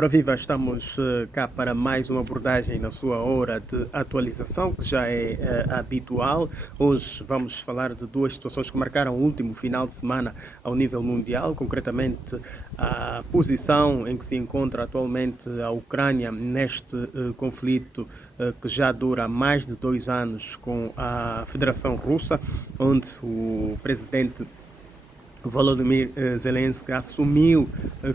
Ora viva, estamos cá para mais uma abordagem na sua hora de atualização, que já é habitual. Hoje vamos falar de duas situações que marcaram o último final de semana ao nível mundial, concretamente a posição em que se encontra atualmente a Ucrânia neste conflito que já dura mais de 2 anos com a Federação Russa, onde o presidente Volodymyr Zelensky assumiu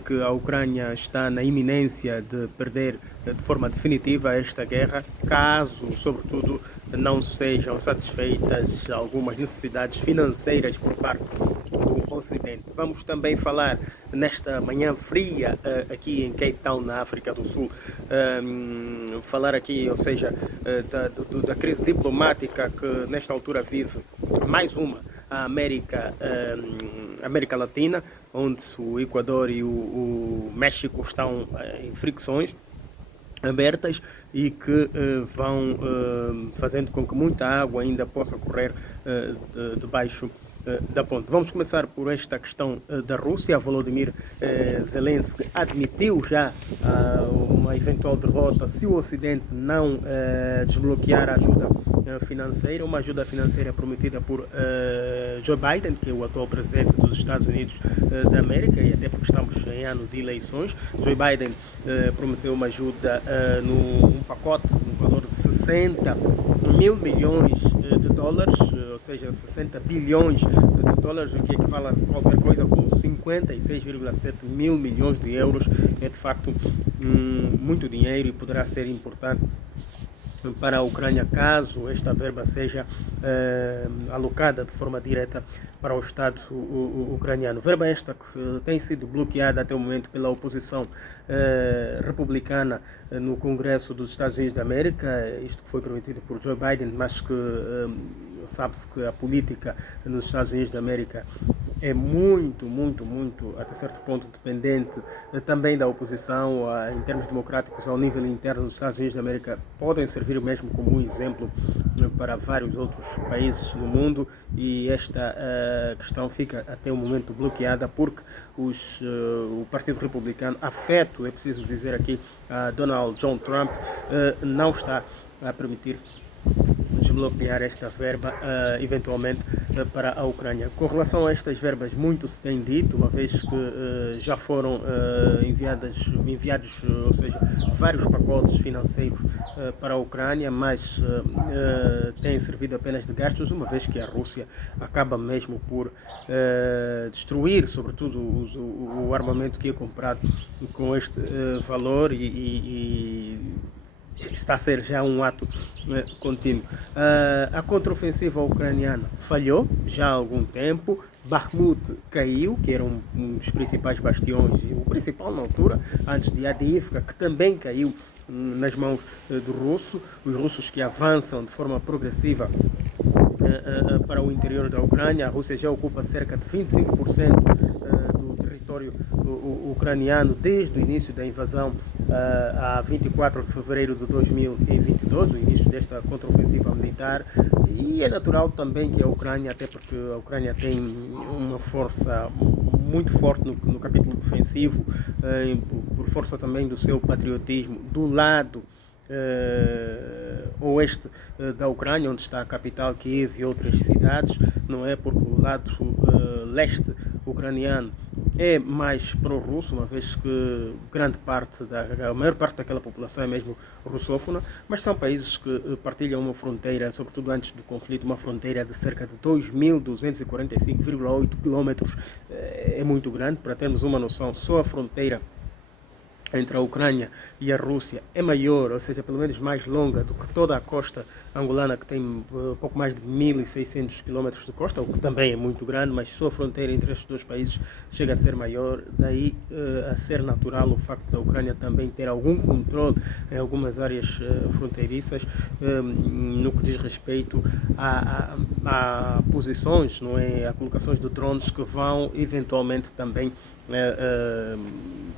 que a Ucrânia está na iminência de perder de forma definitiva esta guerra, caso, sobretudo, não sejam satisfeitas algumas necessidades financeiras por parte do Ocidente. Vamos também falar nesta manhã fria aqui em Cape Town, na África do Sul, falar aqui, ou seja, da crise diplomática que nesta altura vive mais uma a América Latina, onde o Equador e o México estão em fricções abertas e que vão fazendo com que muita água ainda possa correr debaixo da ponte. Vamos começar por esta questão da Rússia. Volodymyr Zelensky admitiu já uma eventual derrota se o Ocidente não desbloquear a ajuda financeira, uma ajuda financeira prometida por Joe Biden, que é o atual presidente dos Estados Unidos da América, e até porque estamos em ano de eleições. Joe Biden prometeu uma ajuda num pacote no valor de 60 mil milhões de dólares, ou seja, 60 bilhões de dólares, o que equivale a qualquer coisa como 56,7 mil milhões de euros. É de facto muito dinheiro e poderá ser importante para a Ucrânia caso esta verba seja alocada de forma direta para o Estado ucraniano. Verba esta que tem sido bloqueada até o momento pela oposição republicana no Congresso dos Estados Unidos da América, isto que foi prometido por Joe Biden, mas que sabe-se que a política nos Estados Unidos da América é muito, até certo ponto, dependente também da oposição. Em termos democráticos, ao nível interno dos Estados Unidos da América, podem servir mesmo como um exemplo para vários outros países no mundo, e esta questão fica até o momento bloqueada porque o Partido Republicano, afeto, é preciso dizer aqui, a Donald John Trump, não está a permitir desbloquear esta verba eventualmente para a Ucrânia. Com relação a estas verbas, muito se tem dito, uma vez que já foram enviados, ou seja, vários pacotes financeiros para a Ucrânia, mas têm servido apenas de gastos, uma vez que a Rússia acaba mesmo por destruir, sobretudo, o armamento que é comprado com este valor e está a ser já um ato contínuo. A contraofensiva ucraniana falhou já há algum tempo. Bakhmut caiu, que era um dos principais bastiões, e o principal na altura, antes de Avdiivka, que também caiu nas mãos do russo. Os russos que avançam de forma progressiva para o interior da Ucrânia. A Rússia já ocupa cerca de 25% do território ucraniano desde o início da invasão a 24 de fevereiro de 2022, o início desta contraofensiva militar. E é natural também que a Ucrânia, até porque a Ucrânia tem uma força muito forte no capítulo defensivo, por força também do seu patriotismo, do lado oeste da Ucrânia, onde está a capital Kiev e outras cidades, não é? Porque o lado leste ucraniano é mais pró-russo, uma vez que a maior parte daquela população é mesmo russófona, mas são países que partilham uma fronteira, sobretudo antes do conflito, uma fronteira de cerca de 2.245,8 quilômetros. É muito grande. Para termos uma noção, só a fronteira entre a Ucrânia e a Rússia é maior, ou seja, pelo menos mais longa do que toda a costa angolana, que tem pouco mais de 1.600 km de costa, o que também é muito grande, mas só a fronteira entre estes dois países chega a ser maior. Daí a ser natural o facto da Ucrânia também ter algum controle em algumas áreas fronteiriças no que diz respeito a posições, não é? A colocações de drones que vão eventualmente também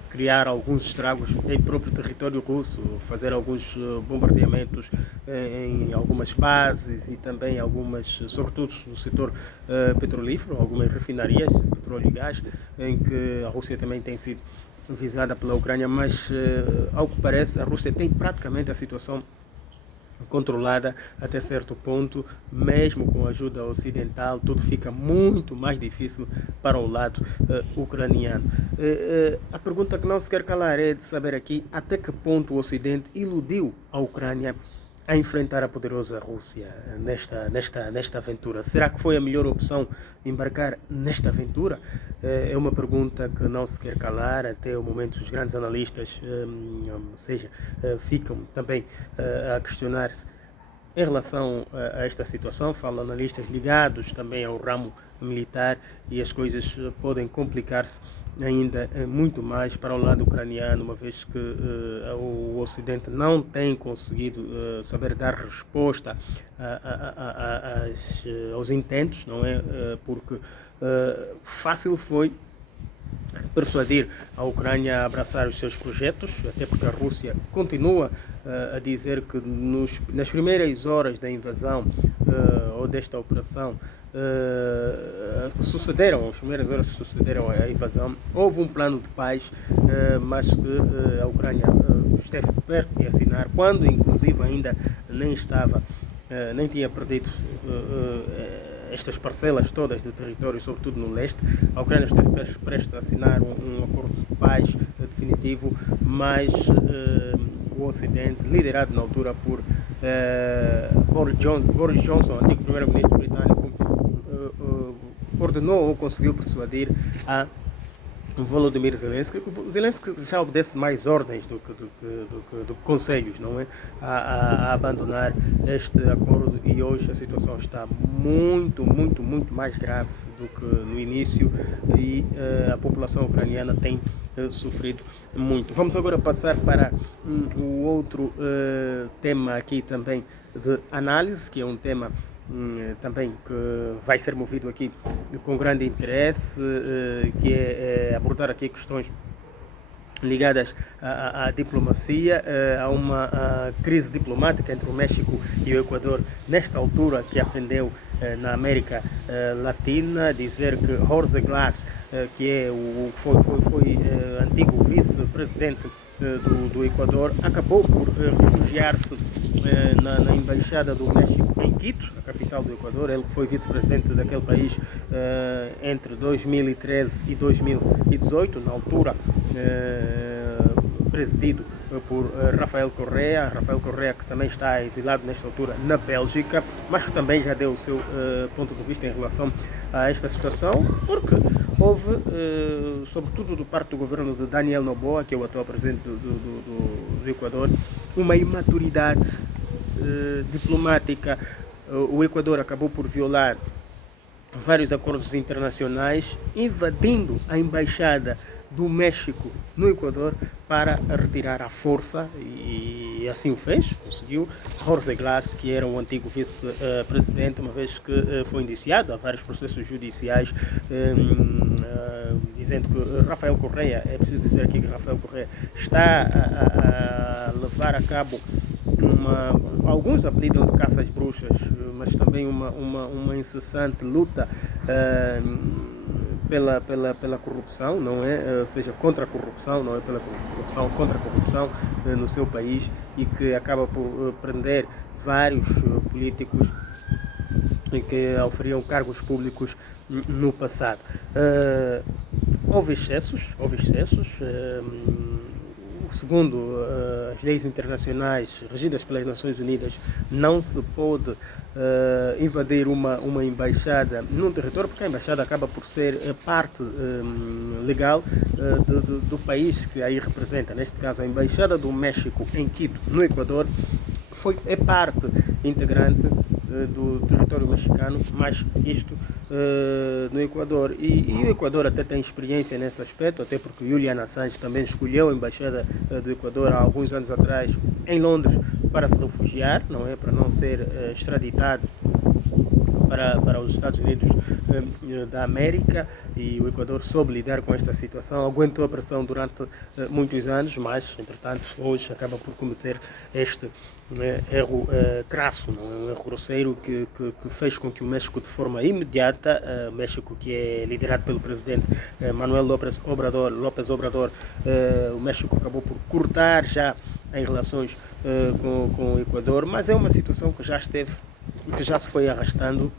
criar alguns estragos em próprio território russo, fazer alguns bombardeamentos em algumas bases e também algumas, sobretudo no setor petrolífero, algumas refinarias de petróleo e gás, em que a Rússia também tem sido visada pela Ucrânia, mas ao que parece a Rússia tem praticamente a situação controlada até certo ponto. Mesmo com a ajuda ocidental, tudo fica muito mais difícil para o lado ucraniano. A pergunta que não se quer calar é de saber aqui até que ponto o Ocidente iludiu a Ucrânia a enfrentar a poderosa Rússia nesta aventura. Será que foi a melhor opção embarcar nesta aventura? É uma pergunta que não se quer calar. Até o momento os grandes analistas ficam também a questionar-se em relação a esta situação. Falam analistas ligados também ao ramo militar, e as coisas podem complicar-se ainda muito mais para o lado ucraniano, uma vez que o Ocidente não tem conseguido saber dar resposta aos intentos, não é? Porque fácil foi persuadir a Ucrânia a abraçar os seus projetos, até porque a Rússia continua a dizer que nas primeiras horas da invasão ou desta operação as primeiras horas que sucederam à invasão, houve um plano de paz, mas que a Ucrânia esteve perto de assinar, quando inclusive ainda nem tinha perdido estas parcelas todas de território, sobretudo no leste. A Ucrânia esteve prestes a assinar um acordo de paz definitivo, mas o Ocidente, liderado na altura por Boris Johnson, antigo primeiro-ministro britânico, ordenou ou conseguiu persuadir a Volodymyr Zelensky. Zelensky já obedece mais ordens do que conselhos, não é? A abandonar este acordo, e hoje a situação está muito mais grave do que no início, e a população ucraniana tem sofrido muito. Vamos agora passar para o outro tema aqui também de análise, que é um tema também que vai ser movido aqui com grande interesse, que é abordar aqui questões ligadas à diplomacia. Há uma crise diplomática entre o México e o Equador nesta altura, que acendeu na América Latina. Dizer que Jorge Glass, que foi antigo vice-presidente do Equador, acabou por refugiar-se na Embaixada do México em Quito, a capital do Equador. Ele foi vice-presidente daquele país entre 2013 e 2018, na altura presidido por Rafael Correa, que também está exilado nesta altura na Bélgica, mas que também já deu o seu ponto de vista em relação a esta situação, porque houve, sobretudo do parte do governo de Daniel Noboa, que é o atual presidente do Equador, uma imaturidade diplomática. O Equador acabou por violar vários acordos internacionais, invadindo a embaixada do México no Equador para retirar à força, e assim o fez, conseguiu. Jorge Glass, que era o antigo vice-presidente, uma vez que foi indiciado a vários processos judiciais, dizendo que Rafael Correa, é preciso dizer aqui que Rafael Correa está a levar a cabo alguns apelidam de caça às bruxas, mas também uma incessante luta pela corrupção, não é? Ou seja, contra a corrupção, não é pela corrupção, contra a corrupção no seu país, e que acaba por prender vários políticos que oferiam cargos públicos no passado. Houve excessos. Segundo as leis internacionais regidas pelas Nações Unidas, não se pode invadir uma embaixada num território, porque a embaixada acaba por ser parte legal do país que aí representa. Neste caso, a Embaixada do México em Quito, no Equador, é parte integrante do território mexicano, mas isto no Equador. E o Equador até tem experiência nesse aspecto, até porque Julian Assange também escolheu a Embaixada do Equador há alguns anos atrás em Londres para se refugiar, não é? Para não ser extraditado para os Estados Unidos da América, e o Equador soube lidar com esta situação, aguentou a pressão durante muitos anos, mas, entretanto, hoje acaba por cometer este erro crasso, não é? Um erro grosseiro que fez com que o México, de forma imediata, o México que é liderado pelo presidente Manuel López Obrador, o México acabou por cortar já em relações com o Equador, mas é uma situação que já esteve, que já se foi arrastando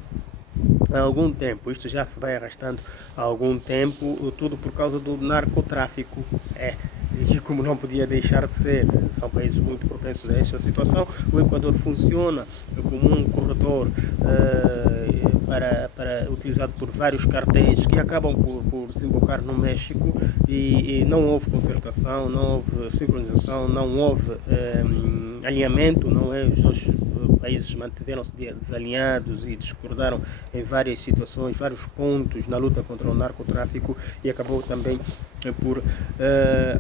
há algum tempo. Isto já se vai arrastando há algum tempo, tudo por causa do narcotráfico. E como não podia deixar de ser, são países muito propensos a esta situação. O Equador funciona como um corredor utilizado por vários cartéis que acabam por desembocar no México, e não houve concertação, não houve sincronização, não houve alinhamento, não é? Os dois países mantiveram-se desalinhados e discordaram em várias situações, vários pontos na luta contra o narcotráfico, e acabou também por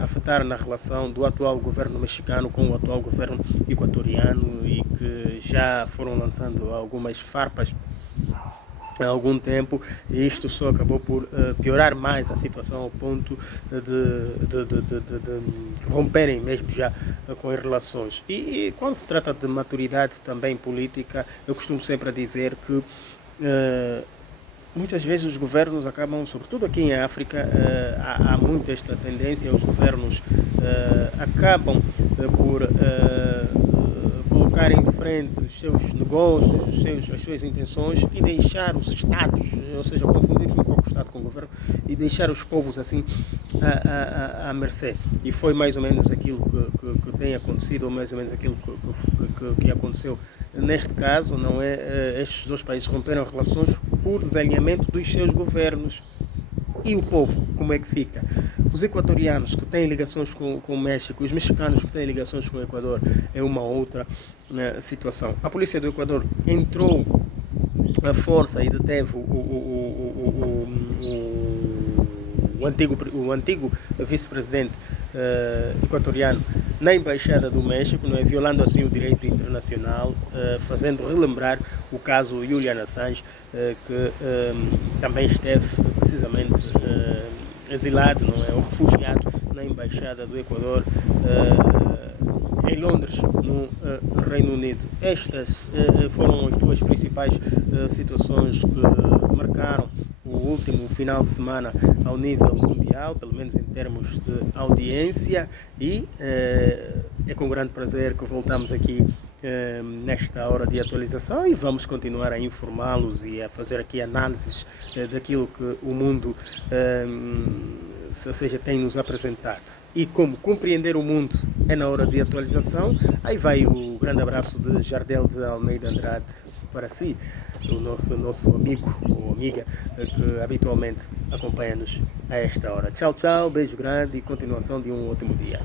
afetar na relação do atual governo mexicano com o atual governo equatoriano, e que já foram lançando algumas farpas há algum tempo, e isto só acabou por piorar mais a situação, ao ponto de romperem mesmo já com as relações. E quando se trata de maturidade também política, eu costumo sempre dizer que muitas vezes os governos acabam, sobretudo aqui em África, há muito esta tendência, os governos acabam por colocar em frente os seus negócios, as suas intenções, e deixar os Estados, ou seja, confundir um pouco o Estado com o governo, e deixar os povos assim à mercê. E foi mais ou menos aquilo que tem acontecido, ou mais ou menos aquilo que aconteceu neste caso, não é? Estes dois países romperam relações por desalinhamento dos seus governos. E o povo, como é que fica? Os equatorianos que têm ligações com o México, os mexicanos que têm ligações com o Equador, é uma outra situação. A polícia do Equador entrou à força e deteve o antigo vice-presidente equatoriano na Embaixada do México, não é? Violando assim o direito internacional, fazendo relembrar o caso Julian Assange, que também esteve precisamente exilado, não é? Ou refugiado na Embaixada do Equador em Londres, no Reino Unido. Estas foram as duas principais situações que marcaram o último final de semana ao nível mundial, pelo menos em termos de audiência, e é com grande prazer que voltamos aqui nesta hora de atualização, e vamos continuar a informá-los e a fazer aqui análises daquilo que o mundo ou seja, tem nos apresentado. E como compreender o mundo é na hora de atualização, aí vai o grande abraço de Jardel de Almeida Andrade para si, o nosso amigo ou amiga que habitualmente acompanha-nos a esta hora. Tchau, tchau, beijo grande e continuação de um ótimo dia.